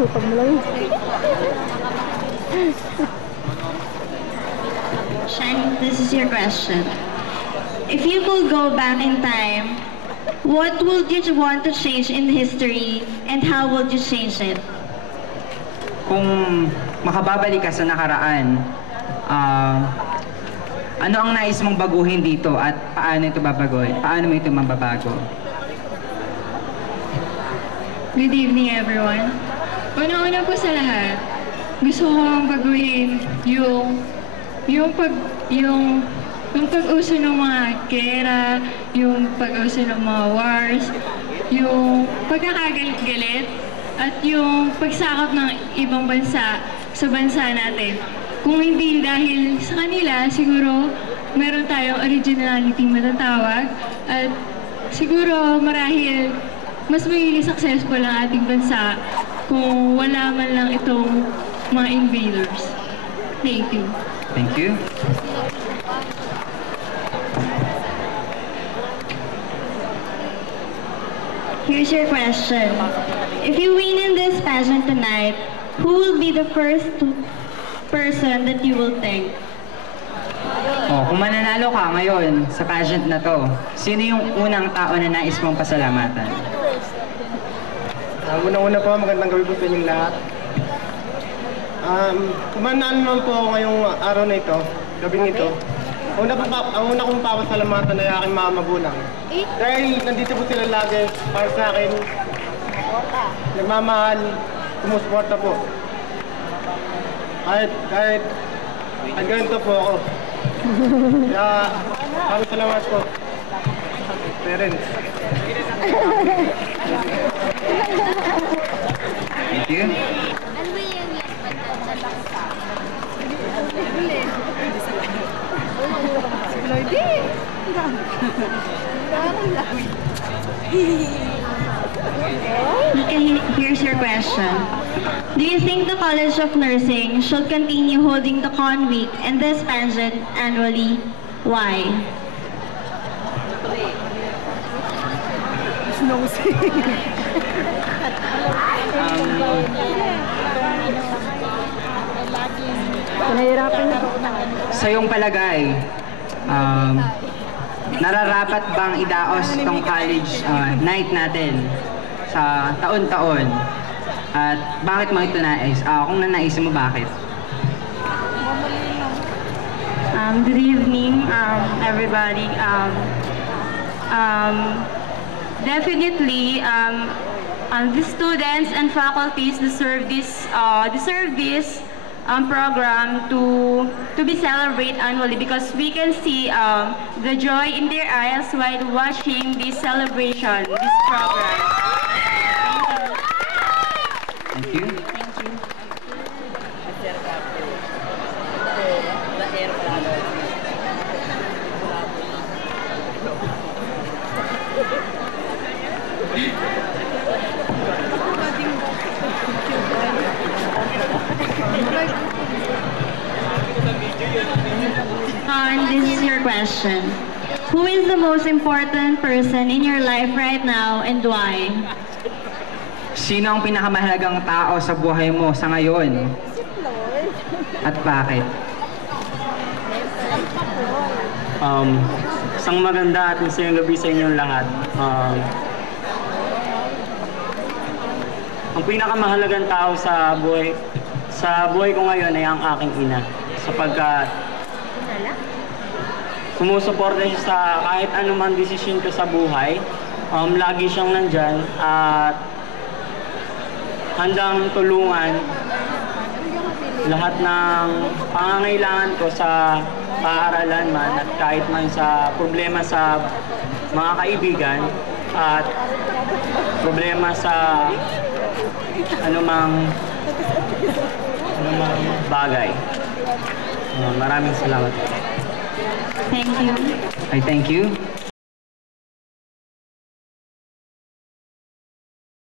Pag mo lang. Shine, this is your question. If you could go back in time, what would you want to change in history and how would you change it? Kung makababalik ka sa nakaraan, ano ang nais mong baguhin dito at paano ito babagoy? Paano mo ito mababago? Good evening, everyone. Una-una po sa lahat, gusto kong baguhin yung pag-uso ng mga gera, yung pag-uso ng mga wars, yung pagkakagalit-galit, at yung pagsakop ng ibang bansa sa bansa natin. Kung hindi dahil sa kanila, siguro meron tayong originality matatawag at siguro marahil mas magiging successful ang ating bansa kung wala man lang itong mga invaders. Thank you. Thank you. Here's your question. If you win in this pageant tonight, who will be the first person that you will thank? Kung mananalo ka ngayon sa pageant na to, sino yung unang tao na nais mong pasalamatan? Una-una po, magandang gabi po sa inyong lahat. Kung mananalo naman po ako ngayong araw na ito, gabing ito, ang una kong papasalamatan ay aking mga magulang. Dahil nandito po sila lagi para sa akin, nagmamahal, sumusuporta po. Kahit ganito po ako. Kaya, maraming salamat po. Parents. Thank you. Okay, here's your question. Do you think the College of Nursing should continue holding the Con Week and this pageant annually? Why? Nahihirapan na. Sa iyong palagay, nararapat bang idaos itong college night natin sa taon-taon? At bakit mo ito nais? Kung nanaisin mo, bakit? Good evening, everybody. Definitely, the students and faculties deserve this program to be celebrated annually because we can see the joy in their eyes while watching this celebration, this program. Thank you. This is your question. Who is the most important person in your life right now and why? Sino ang pinakamahalagang tao sa buhay mo sa ngayon? At bakit? Isang maganda at masayang gabi sa inyong lahat. Ang pinakamahalagang tao sa buhay ko ngayon ay ang aking ina. Sapagkat sumusuporta siya sa kahit anumang desisyon ko sa buhay. Lagi siyang nandyan at handang tulungan lahat ng pangangailangan ko sa paaralan man at kahit man sa problema sa mga kaibigan at problema sa anumang bagay. Maraming salamat. Thank you. I thank you.